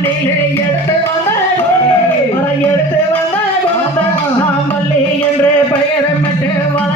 மண்ணிலே எடுத்து வந்த எடுத்து வந்த நாம் மல்லி என்று பெயரமிட்டு வந்த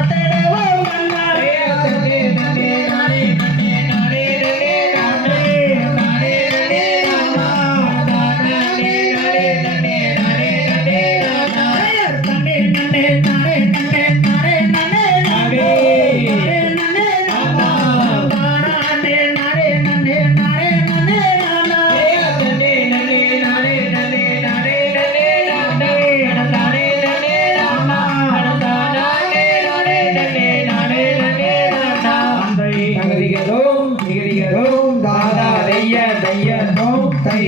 ஹரிகரோம் ஹரிகரோம் தாதா தைய தைய நோம் தை.